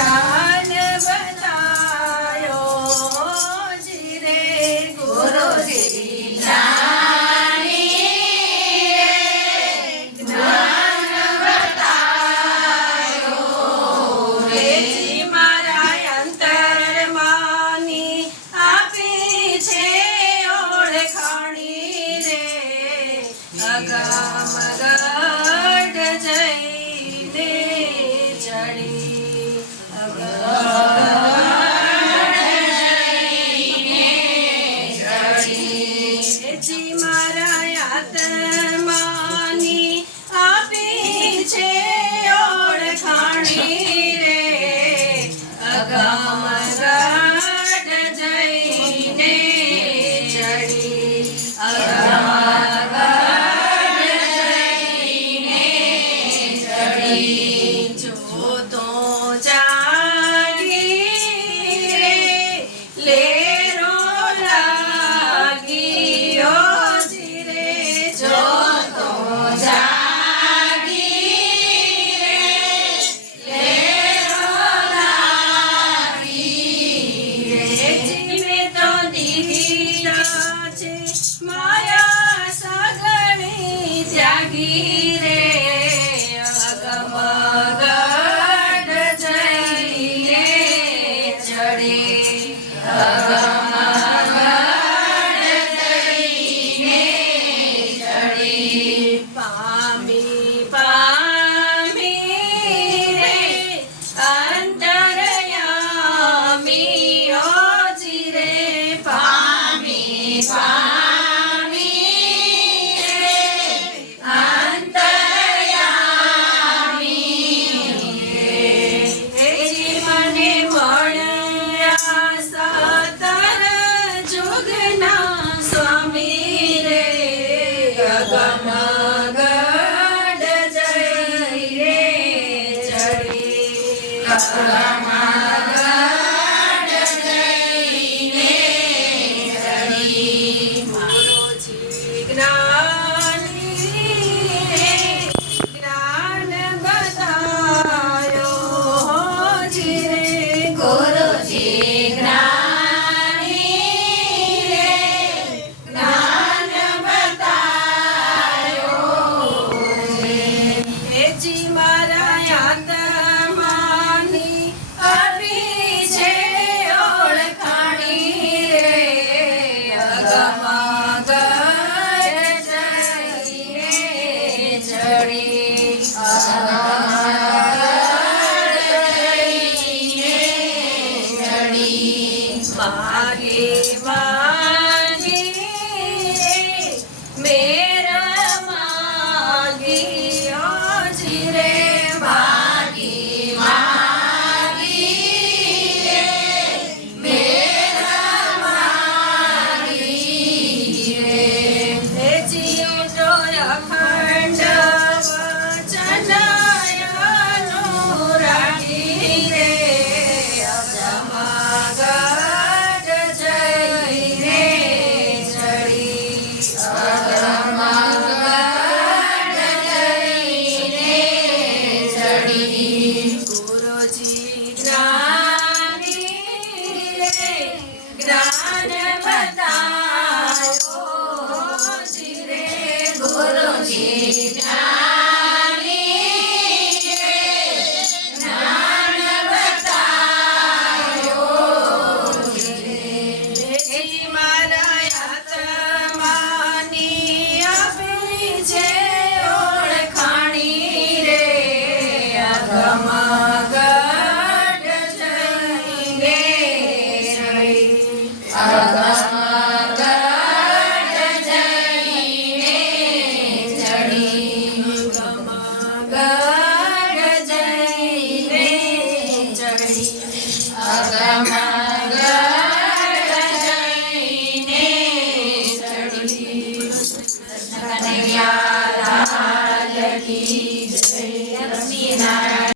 જ્ઞાન બતાયો જીરે ગુરુજી જ્ઞાન બતાયો વેચી મારા અંતરમાની આપી છે ઓળખાણી રે અગામ ગઢ જઈને ચડી વેચી મારા આત્માની આપી છે ઓળખાણી રે અગામ ગઢ જઈને ચડી અગામ જો તો જાગી રે લેરો લાગીઓ જીરે જો તો જાગી રે લેરો લાગી રે જીવે તો દીધા છે માયા સગળી જાગી રે અગમ ગઢ જઈને ચડી અગમ ગઢ જઈને ચડી પામી પામી રે અંતરયામી ઓ જીરે પામી પામી રે મને મળ્યા સતર જુગના સ્વામી રે અગમ ગઢ જઈને ચડી અગમ ગઢ જઈને ચડી ગુરુજી જ્ઞાની રે જ્ઞાન બતાયો જીરે ગુરુજી જ્ઞાની રે જ્ઞાન બતાયો વેચી મારા આત્માની આપી છે ઓળખાણી રે અગમ ગઢ જઈને ચડી મારી માગી મેરા માગી ઓ જીરે માગી માગી મેરા માગી રે જીઓ જો અખંડ વચન અનુરાગી રે અગમ ગઢ જઈને ચડી અગમ ગઢ જઈને ચડી ગુરુજી જ્ઞાની રે જ્ઞાન બતાયો જીરે ગુરુજી જ્ઞાની રે જ્ઞાન બતાયો જીરે મારા આત્માની આપી છે ઓળખાણી રે અગમ ગઢ જઈને ચડી અગમ ગઢ જઈને ચડી અગમ ગઢ જઈને ચડી અગમ ગઢ